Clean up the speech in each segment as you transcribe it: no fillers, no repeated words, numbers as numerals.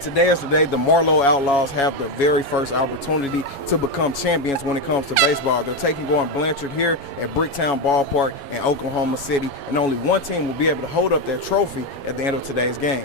Today is the day the Marlow Outlaws have the very first opportunity to become champions when it comes to baseball. They're taking on Blanchard here at Bricktown Ballpark in Oklahoma City, and only one team will be able to hold up that trophy at the end of today's game.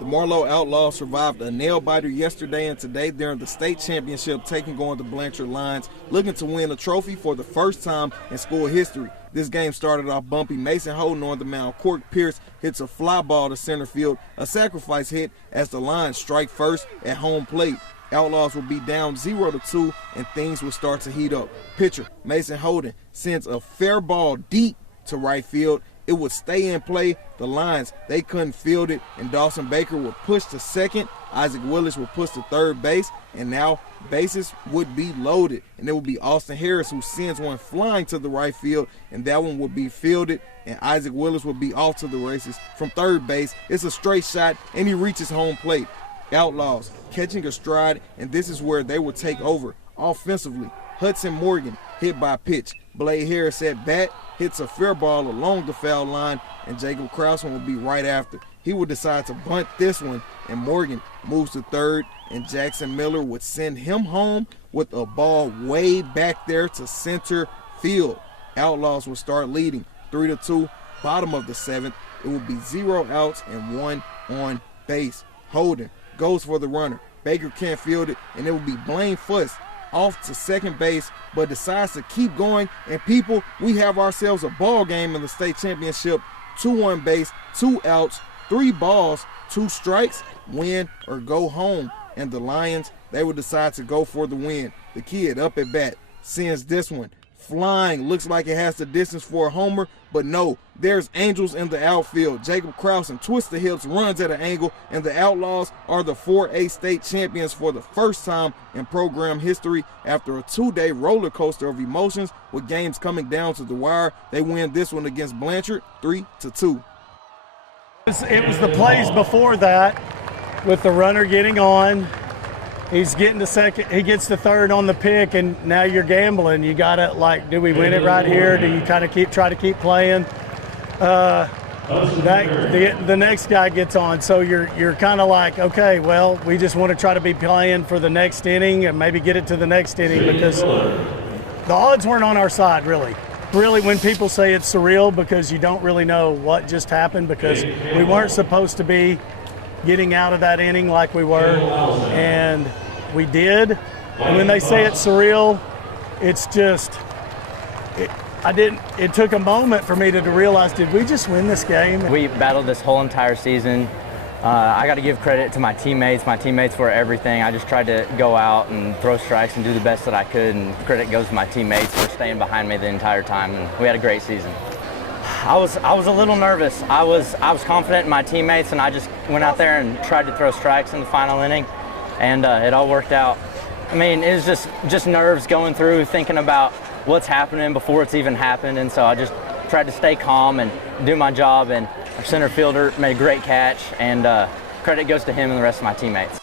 The Marlow Outlaws survived a nail-biter yesterday, and today they're in the state championship taking on the Blanchard Lions, looking to win a trophy for the first time in school history. This game started off bumpy. Mason Holden on the mound. Cork Pierce hits a fly ball to center field, a sacrifice hit as the Lions strike first at home plate. Outlaws will be down 0-2, and things will start to heat up. Pitcher Mason Holden sends a fair ball deep to right field. It would stay in play. The Lions, they couldn't field it, and Dawson Baker would push to second. Isaac Willis would push to third base, and now bases would be loaded. And it would be Austin Harris who sends one flying to the right field, and that one would be fielded, and Isaac Willis would be off to the races from third base. It's a straight shot, and he reaches home plate. Outlaws catching a stride, and this is where they will take over. Offensively, Hudson Morgan hit by pitch. Blade Harris at bat hits a fair ball along the foul line, and Jacob Krausen will be right after. He will decide to bunt this one, and Morgan moves to third, and Jackson Miller would send him home with a ball way back there to center field. Outlaws will start leading 3-2, bottom of the seventh. It will be 0 outs and 1 on base. Holden goes for the runner. Baker can't field it, and it will be Blaine Fuss off to second base, but decides to keep going. And people, we have ourselves a ball game in the state championship. 2 on base, 2 outs, 3 balls, 2 strikes, win or go home. And the Lions, they will decide to go for the win. The kid up at bat sends this one flying. Looks like it has the distance for a homer, but no, there's angels in the outfield. Jacob Krausen twists the hips, runs at an angle, and the Outlaws are the 4A state champions for the first time in program history. After a 2-day roller coaster of emotions with games coming down to the wire, they win this one against Blanchard 3-2. It was the plays before that with the runner getting on. He's getting to second, he gets to third on the pick, and now you're gambling. You gotta, like, do we win it right here? Do you kind of try to keep playing? The next guy gets on, so you're kind of like, okay, well, we just want to try to be playing for the next inning and maybe get it to the next inning, because the odds weren't on our side, really. Really, when people say it's surreal, because you don't really know what just happened, because we weren't supposed to be getting out of that inning like we were, and we did. And when they say it's surreal, it's just, it took a moment for me to realize, did we just win this game? We battled this whole entire season. I got to give credit to my teammates. My teammates were everything. I just tried to go out and throw strikes and do the best that I could, and credit goes to my teammates for staying behind me the entire time, and we had a great season. I was a little nervous. I was confident in my teammates, and I just went out there and tried to throw strikes in the final inning, and it all worked out. I mean, it was just nerves going through, thinking about what's happening before it's even happened, and so I just tried to stay calm and do my job, and our center fielder made a great catch, and credit goes to him and the rest of my teammates.